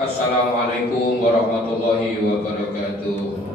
Assalamualaikum warahmatullahi wabarakatuh.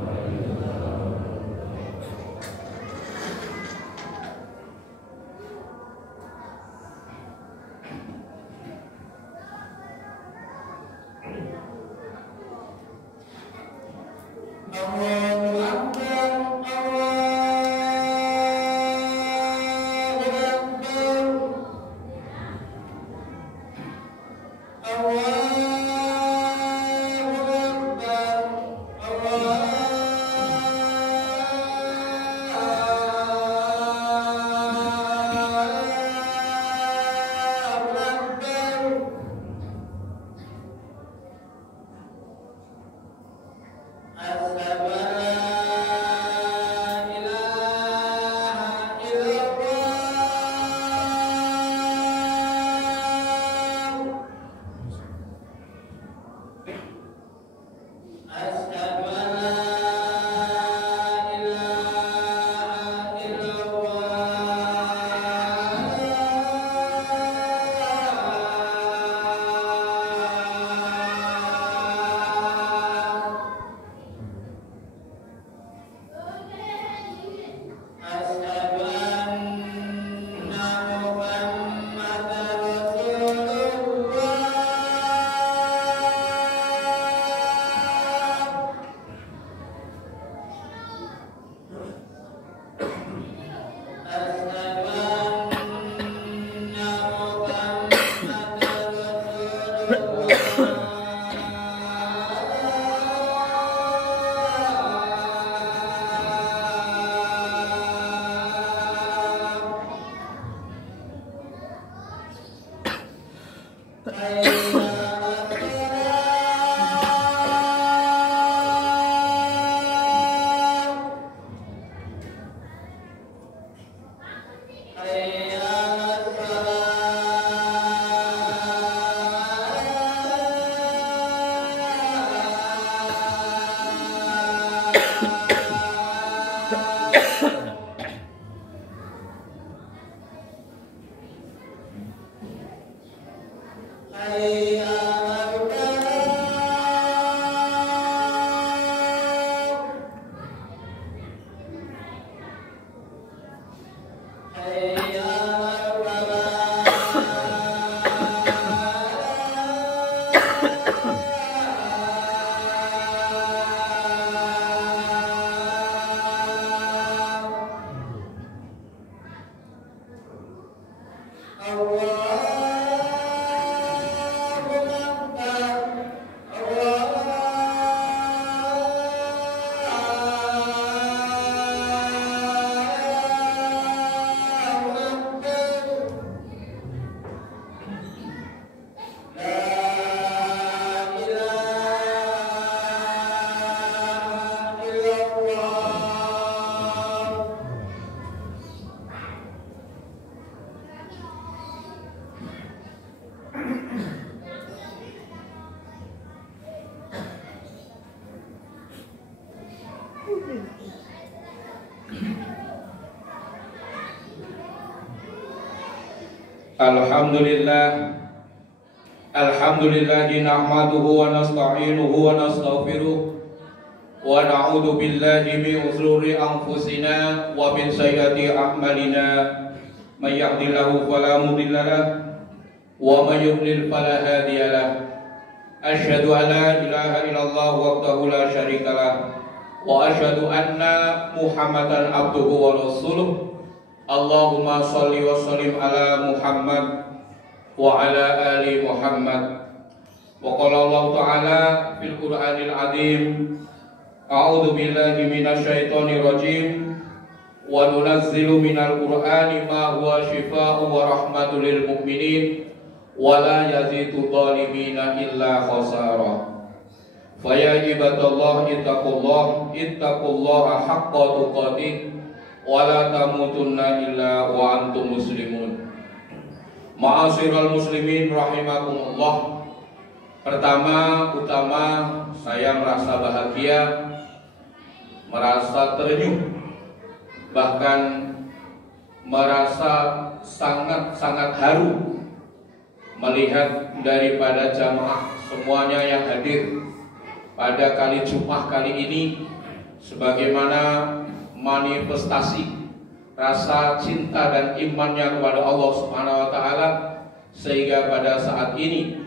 Alhamdulillah nahmaduhu wa nasta'inuhu wa nastaghfiruh wa na'udzu billahi min shururi anfusina wa min sayyiati a'malina may yahdihillahu fala mudilla lahu wa may yudlil fala hadiya lahu asyhadu an la ilaha illallah wahdahu la syarika lahu wa asyhadu anna Muhammadan abduhu wa rasuluh. Allahumma shalli wa sallim ala Muhammad wa ala ali Muhammad. Wa qala Allah ta'ala fil Qur'anil azim, a'udzu billahi minasyaitonir rajim, wa nunazzilu minal Qur'ani ma huwa shifaa'un wa rahmatul lil mu'minin wa la yazidu dhalimina illa khasara. Fa ya ibadallah ittaqullaha haqqa tuqatih wa la tamutunna illa wa antum muslimun. Ma'asyiral muslimin rahimakumullah. Pertama-tama saya merasa bahagia, merasa terenyuh, bahkan merasa sangat-sangat haru melihat daripada jamaah semuanya yang hadir pada kali Jumat kali ini sebagaimana manifestasi rasa cinta dan imannya kepada Allah Subhanahu wa taala, sehingga pada saat ini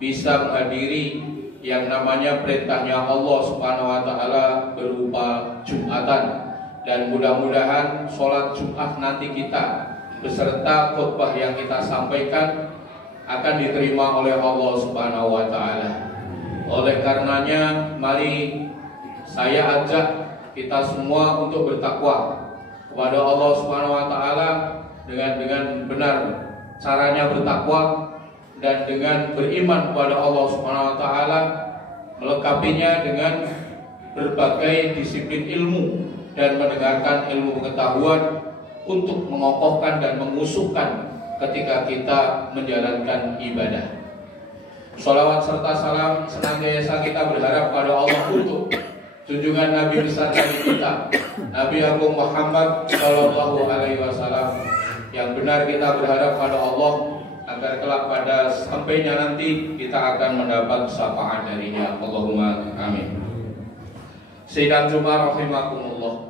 bisa menghadiri yang namanya perintahnya Allah Subhanahu wa taala berupa Jumatan. Dan mudah-mudahan sholat Jumat nanti kita beserta khutbah yang kita sampaikan akan diterima oleh Allah Subhanahu wa taala. Oleh karenanya mari saya ajak kita semua untuk bertakwa kepada Allah Subhanahu wa taala dengan benar caranya bertakwa dan dengan beriman kepada Allah Subhanahu wa taala, melengkapinya dengan berbagai disiplin ilmu dan mendengarkan ilmu pengetahuan untuk mengokohkan dan mengusuhkan ketika kita menjalankan ibadah. Sholawat serta salam senantiasa kita berharap pada Allah untuk junjungan Nabi besar Nabi kita, Nabi Agung Muhammad Sallallahu Alaihi Wasallam. Yang benar kita berharap pada Allah agar kelak pada sampainya nanti kita akan mendapat syafaat darinya. Allahumma amin. Sidang Jumat rahimakumullah.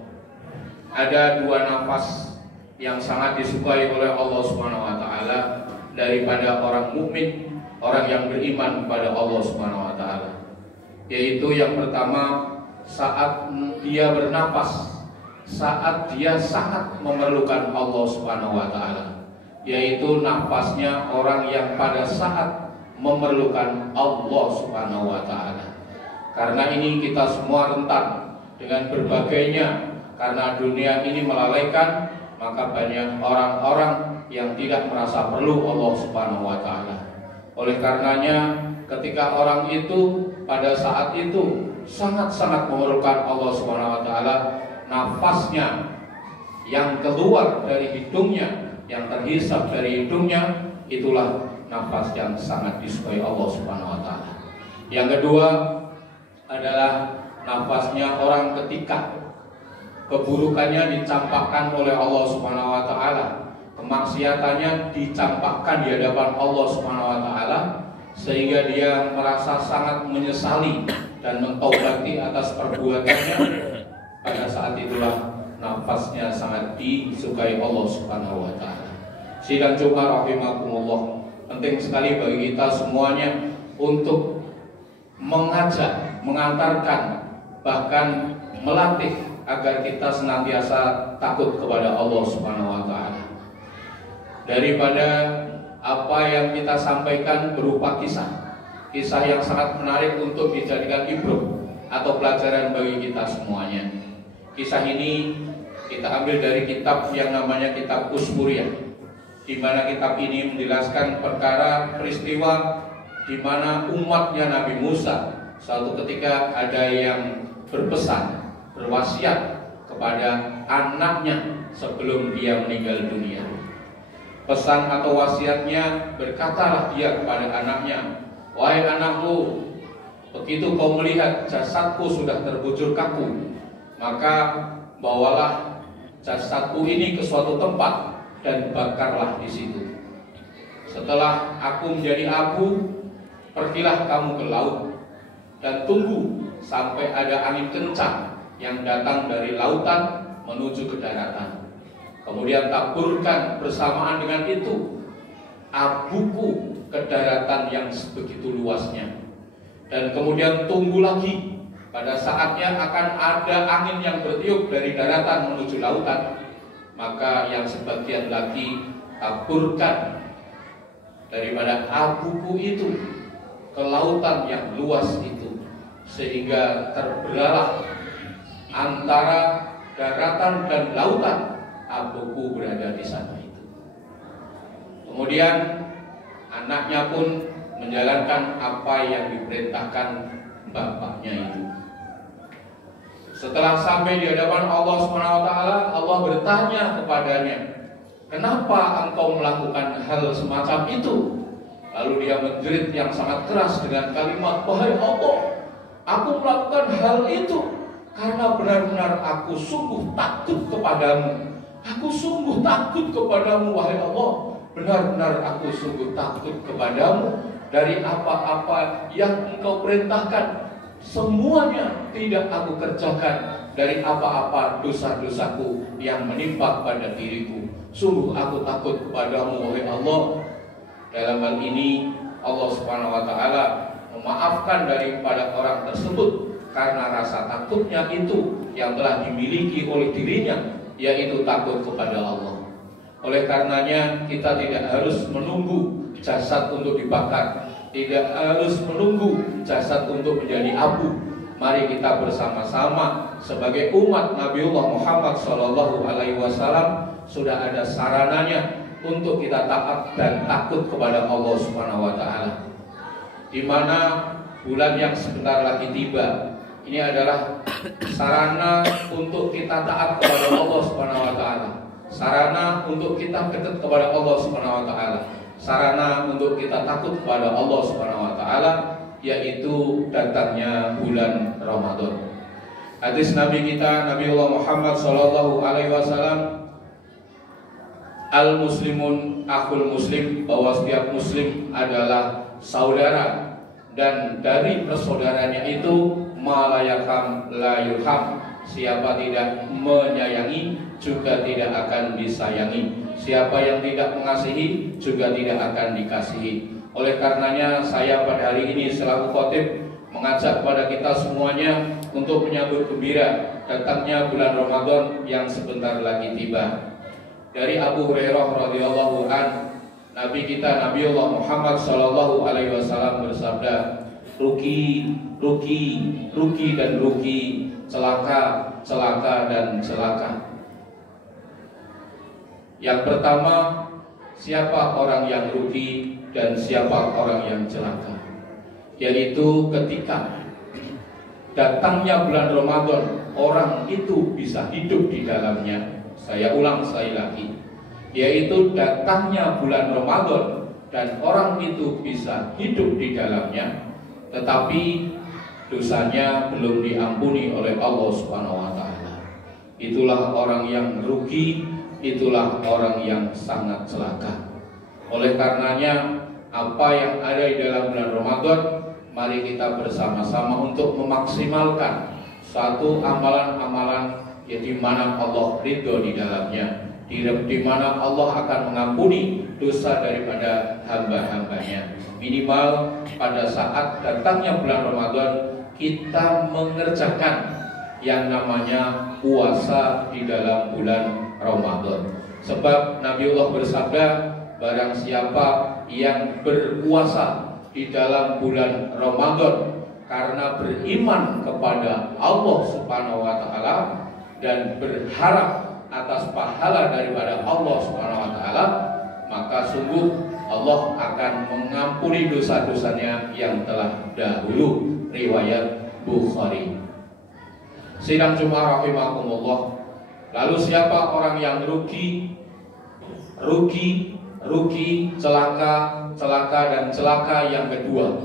Ada dua nafas yang sangat disukai oleh Allah Subhanahu wa taala daripada orang mukmin, orang yang beriman kepada Allah Subhanahu wa taala. Yaitu yang pertama, saat dia bernafas, saat dia sangat memerlukan Allah Subhanahu wa taala, yaitu nafasnya orang yang pada saat memerlukan Allah Subhanahu wa taala. Karena ini kita semua rentan dengan berbagainya, karena dunia ini melalaikan, maka banyak orang-orang yang tidak merasa perlu Allah Subhanahu wa taala. Oleh karenanya ketika orang itu pada saat itu sangat-sangat memerlukan Allah Subhanahu wa taala, nafasnya yang keluar dari hidungnya, yang terhisap dari hidungnya, itulah nafas yang sangat disukai Allah Subhanahu wa taala. Yang kedua adalah nafasnya orang ketika keburukannya dicampakkan oleh Allah Subhanahu wa taala, kemaksiatannya dicampakkan di hadapan Allah Subhanahu wa taala, sehingga dia merasa sangat menyesali dan mentaubati atas perbuatannya. Pada saat itulah nafasnya sangat disukai Allah Subhanahu wa taala. Sidang Jumat rahimakumullah, penting sekali bagi kita semuanya untuk mengajak, mengantarkan, bahkan melatih agar kita senantiasa takut kepada Allah Subhanahu wa taala. Daripada apa yang kita sampaikan berupa kisah yang sangat menarik untuk dijadikan ibrah atau pelajaran bagi kita semuanya. Kisah ini kita ambil dari kitab yang namanya kitab Usmuriyah, di mana kitab ini menjelaskan perkara peristiwa di mana umatnya Nabi Musa suatu ketika ada yang berpesan, berwasiat kepada anaknya sebelum dia meninggal dunia. Pesan atau wasiatnya, berkatalah dia kepada anaknya, "Wahai anakku, begitu kau melihat jasadku sudah terbujur kaku, maka bawalah jasadku ini ke suatu tempat dan bakarlah di situ. Setelah aku menjadi abu, pergilah kamu ke laut dan tunggu sampai ada angin kencang yang datang dari lautan menuju ke daratan. Kemudian taburkan bersamaan dengan itu abuku ke daratan yang sebegitu luasnya. Dan kemudian tunggu lagi, pada saatnya akan ada angin yang bertiup dari daratan menuju lautan. Maka yang sebagian lagi taburkan daripada abuku itu ke lautan yang luas itu, sehingga terbelalah antara daratan dan lautan, abuku berada di sana itu." Kemudian anaknya pun menjalankan apa yang diperintahkan bapaknya itu. Setelah sampai di hadapan Allah SWT, Allah bertanya kepadanya, "Kenapa engkau melakukan hal semacam itu?" Lalu dia menjerit yang sangat keras dengan kalimat, "Wahai Allah, aku melakukan hal itu karena benar-benar aku sungguh takut kepadamu. Aku sungguh takut kepadamu, wahai Allah. Benar-benar aku sungguh takut kepadamu. dari apa-apa yang engkau perintahkan. Semuanya tidak aku kerjakan dari apa-apa dosa-dosaku yang menimpa pada diriku. Sungguh aku takut kepadamu, wahai Allah. Dalam hal ini Allah Subhanahu wa Ta'ala memaafkan daripada orang tersebut karena rasa takutnya itu yang telah dimiliki oleh dirinya, yaitu takut kepada Allah. Oleh karenanya kita tidak harus menunggu jasad untuk dibakar, tidak harus menunggu jasad untuk menjadi abu. Mari kita bersama-sama sebagai umat Nabiullah Muhammad SAW sudah ada sarananya untuk kita taat dan takut kepada Allah Subhanahu wa Ta'ala. Di mana bulan yang sebentar lagi tiba, ini adalah sarana untuk kita taat kepada Allah Subhanahu wa Ta'ala, sarana untuk kita dekat kepada Allah Subhanahu wa Ta'ala, sarana untuk kita takut kepada Allah Subhanahu wa Ta'ala, yaitu datangnya bulan Ramadan. Hadis Nabi kita Nabiullah Muhammad SAW, al-muslimun akhul muslim, bahwa setiap muslim adalah saudara, dan dari persaudaranya itu malayakam la yurham, siapa tidak menyayangi juga tidak akan disayangi, siapa yang tidak mengasihi juga tidak akan dikasihi. Oleh karenanya saya pada hari ini selaku khotib mengajak kepada kita semuanya untuk menyambut gembira datangnya bulan Ramadan yang sebentar lagi tiba. Dari Abu Hurairah radhiyallahu an, Nabi kita Nabiullah Muhammad sallallahu alaihi wasallam bersabda, rugi, rugi, rugi dan rugi, celaka, celaka dan celaka. Yang pertama, siapa orang yang rugi dan siapa orang yang celaka? Yaitu ketika datangnya bulan Ramadan, orang itu bisa hidup di dalamnya. Saya ulang sekali lagi, yaitu datangnya bulan Ramadan dan orang itu bisa hidup di dalamnya, tetapi dosanya belum diampuni oleh Allah Subhanahu wa Ta'ala. Itulah orang yang rugi, itulah orang yang sangat celaka. Oleh karenanya, apa yang ada di dalam bulan Ramadan, mari kita bersama-sama untuk memaksimalkan suatu amalan-amalan yang di mana Allah ridho di dalamnya, di mana Allah akan mengampuni dosa daripada hamba-hambanya. Minimal pada saat datangnya bulan Ramadan kita mengerjakan yang namanya puasa di dalam bulan Ramadan. Sebab Nabiullah bersabda, barang siapa yang berpuasa di dalam bulan Ramadan karena beriman kepada Allah Subhanahu wa Ta'ala dan berharap atas pahala daripada Allah Subhanahu wa Ta'ala, maka sungguh Allah akan mengampuni dosa-dosanya yang telah dahulu. Riwayat Bukhari. Sidang Jumat rahimakumullah. Lalu siapa orang yang rugi, rugi, rugi, celaka, celaka dan celaka yang kedua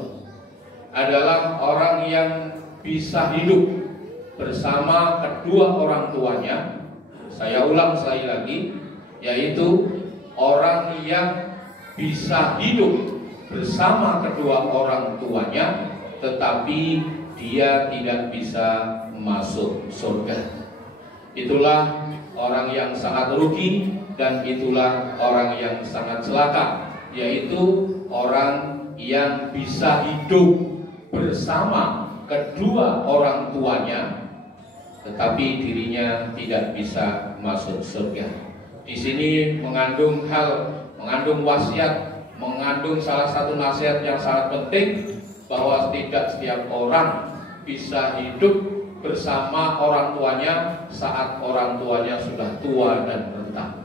adalah orang yang bisa hidup bersama kedua orang tuanya. Saya ulang sekali lagi, yaitu orang yang bisa hidup bersama kedua orang tuanya, tetapi dia tidak bisa masuk surga. Itulah orang yang sangat rugi dan itulah orang yang sangat celaka, yaitu orang yang bisa hidup bersama kedua orang tuanya, tetapi dirinya tidak bisa masuk surga. Di sini mengandung wasiat, mengandung salah satu nasihat yang sangat penting, bahwa tidak setiap orang bisa hidup bersama orang tuanya saat orang tuanya sudah tua dan renta.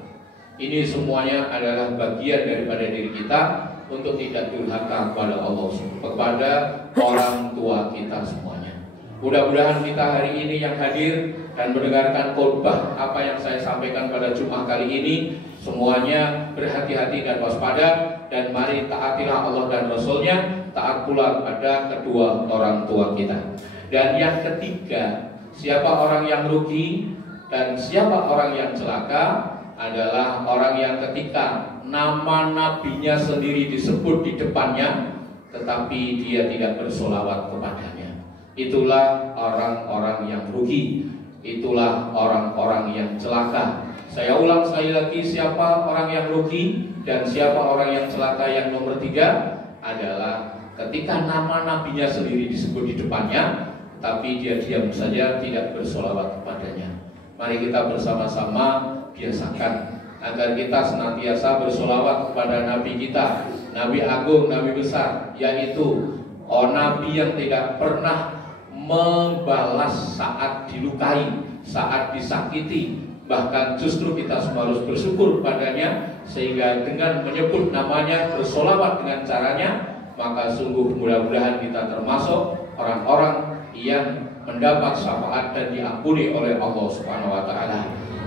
Ini semuanya adalah bagian daripada diri kita untuk tidak durhaka kepada Allah, kepada orang tua kita semuanya. Mudah-mudahan kita hari ini yang hadir dan mendengarkan khotbah apa yang saya sampaikan pada Jumat kali ini, semuanya berhati-hati dan waspada, dan mari taatilah Allah dan Rasul-Nya, taat pula kepada kedua orang tua kita. Dan yang ketiga, siapa orang yang rugi dan siapa orang yang celaka adalah orang yang ketika nama nabinya sendiri disebut di depannya, tetapi dia tidak bersolawat kepadanya. Itulah orang-orang yang rugi, itulah orang-orang yang celaka. Saya ulang sekali lagi, siapa orang yang rugi dan siapa orang yang celaka yang nomor 3 adalah ketika nama nabinya sendiri disebut di depannya, tapi dia diam saja tidak bersolawat kepadanya. Mari kita bersama-sama biasakan agar kita senantiasa bersolawat kepada Nabi kita, Nabi Agung, Nabi besar, yaitu Nabi yang tidak pernah membalas saat dilukai, saat disakiti. Bahkan justru kita semua harus bersyukur padanya, sehingga dengan menyebut namanya, bersolawat dengan caranya, maka sungguh mudah-mudahan kita termasuk orang-orang yang mendapat syafaat dan diampuni oleh Allah Subhanahu wa taala.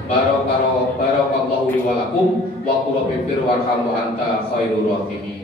Barakallahu li wa lakum wa qul rabbi warhamhu anta khairur rahimin.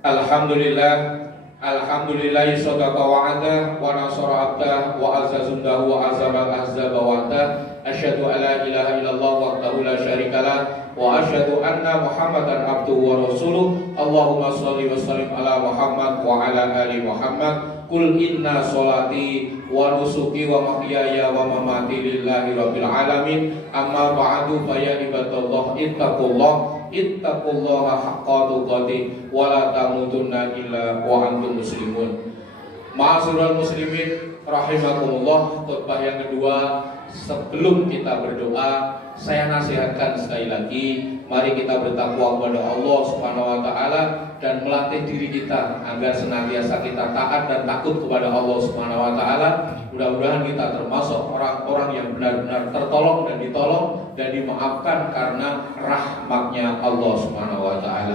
Alhamdulillah, alhamdulillah sadaqa wa'ada wa nasara abdah wa azzazundahu wa azabal ahzaba wa'ada. Asyhadu an la ilaha illallah wahdahu la syarikalah wa asyhadu anna Muhammadan abduhu wa rasuluh. Allahumma shalli wa sallim ala Muhammad wa ala ali Muhammad. Qul inna sholati wa nusuki wa mahyaya wa mamati lillahi rabbil alamin. Amma ba'du fa ya ibadallah ittaqullaha haqqa tuqatih wa la tamutunna illa wa antum muslimun. Ma'asyiral muslimin rahimakumullah, khutbah yang kedua sebelum kita berdoa, saya nasihatkan sekali lagi, mari kita bertakwa kepada Allah Subhanahu wa taala dan melatih diri kita agar senantiasa kita taat dan takut kepada Allah Subhanahu wa taala. Mudah-mudahan kita termasuk orang-orang yang benar-benar tertolong dan ditolong dan dimaafkan karena rahmatnya Allah Subhanahu wa taala.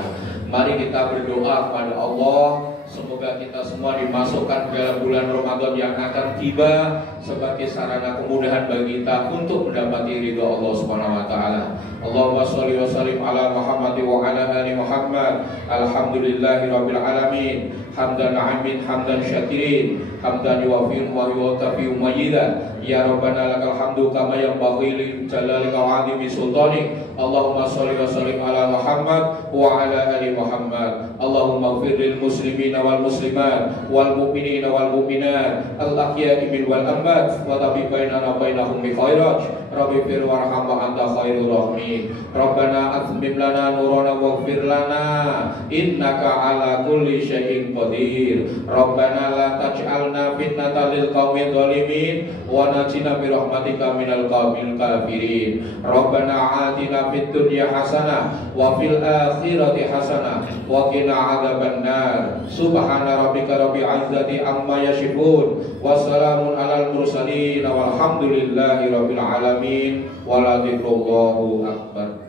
Mari kita berdoa kepada Allah, semoga kita semua dimasukkan dalam bulan Ramadan yang akan tiba sebagai sarana kemudahan bagi kita untuk mendapati ridha Allah Subhanahu wa taala. Allahumma shalli wa sallim ala Muhammad wa ala ali Muhammad. Alhamdulillahirabbil alamin. Hamdan na'imin hamdan syakirin, hamdan yuwafi'u wa yuwatafi'u majidan. Ya Rabbana lakal hamdu kama yanbaghi li jalalika wa 'azimi sultanik. Allahumma shalli wa sallim ala Muhammad wa ala ali Muhammad. Allahumma ighfir lil muslimina wal muslimat wal mu'minina wal mu'minat al ahya'i min wal amwat wa tabi bainana bainahum bi khairat. Rabbi fir warham wa anta khairur rahimin. Rabbana atmim lana nurana waghfir lana innaka ala kulli syai'in qadir. Rabbana la taj'alna fitnatan lil qaumidh dhalimin wa najina bi rahmatika minal qaumil kafirin. Rabbana atina fid dunya hasanah wa fil akhirati hasanah wa qina adzabannar. Subhana rabbika rabbil izzati amma yasifun wa salamun alal mursalin walhamdulillahi rabbil alamin. Wala dzikrullahu akbar.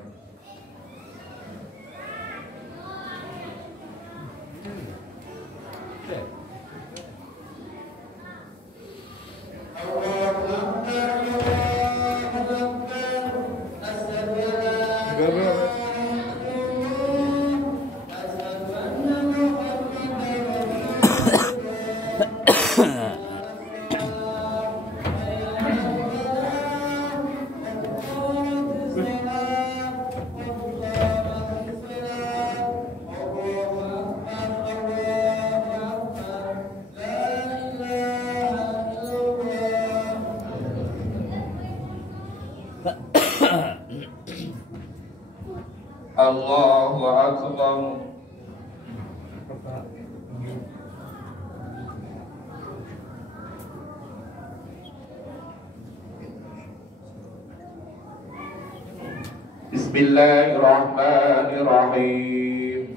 Allahu akbar. Bismillahirrahmanirrahim.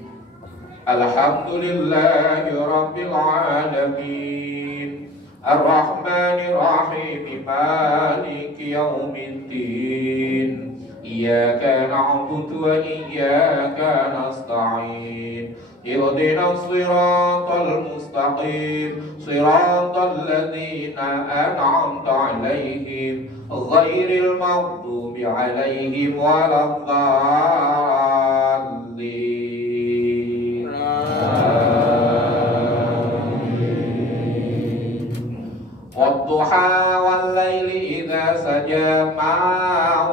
Alhamdulillahi rabbil alamin. Ar-Rahmanir Rahim. Maliki yaumiddin. Iyyaka na'budu wa iyyaka nasta'in. Ihdinas siratal mustaqim, siratal ladzina an'amta 'alaihim, ghairil maghdubi 'alaihim waladdallin. Amin. والضحى والليل إذا سجى ما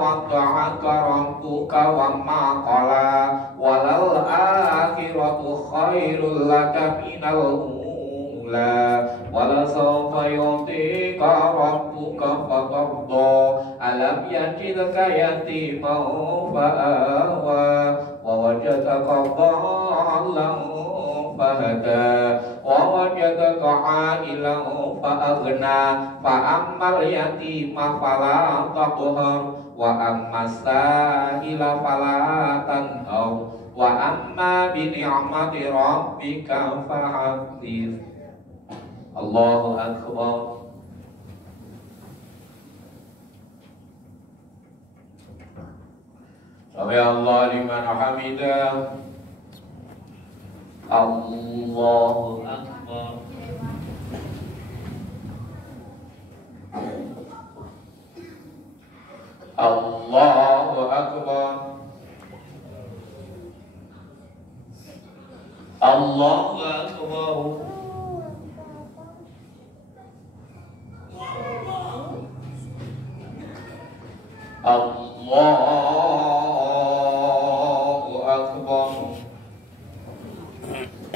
ودعك ربك وما قلى وللآخرة خير لك من الأولى ولسوف يعطيك ربك فترضى ألم يجدك يتيما فآوى ووجدك ضالا فهدى ووجدك عائلا فأغنى فأما اليتيم فلا تقهر وأما السائل فلا تنهر وأما بنعمة ربك فحدث. الله أكبر. سمع الله لمن حمده. الله أكبر. الله أكبر. الله أكبر. الله أكبر.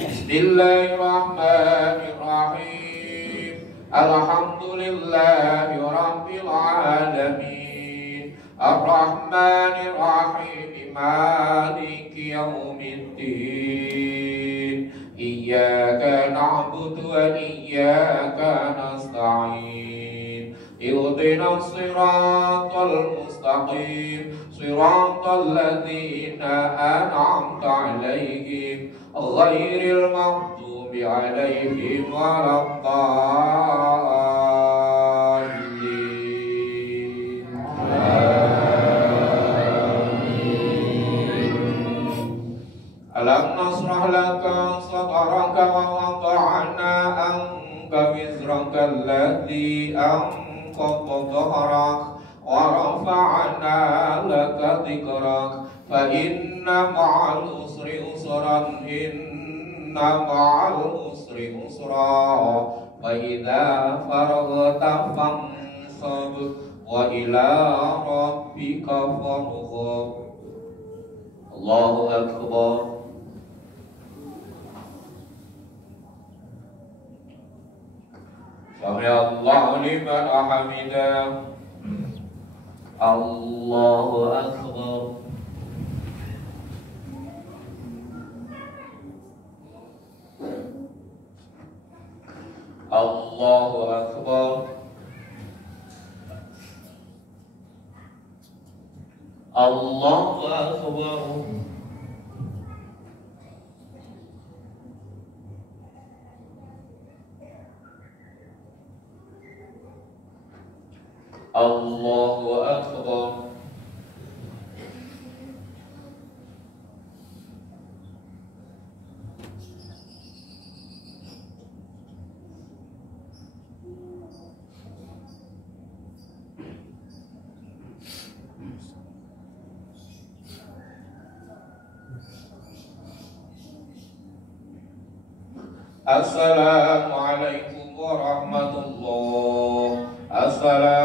بسم الله الرحمن الرحيم الحمد لله رب العالمين الرحمن الرحيم مالك يوم الدين إياك نعبد وإياك نستعين اهدنا الصراط المستقيم صراط الذين أنعمت عليهم غير المغضوب عليهم ولا الضالين. ألم نشرح لك صدرك ووضعنا عنك وزرك الذي أنقض ظهرك ورفعنا لك ذكرك فإن مع العسر يسرا إن مع العسر يسرا فإذا فرغت فانصب وإلى ربك فارغب. الله أكبر. سمع الله لمن حمده. الله أكبر. الله أكبر. الله أكبر. الله أكبر. Assalamualaikum warahmatullahi wabarakatuh.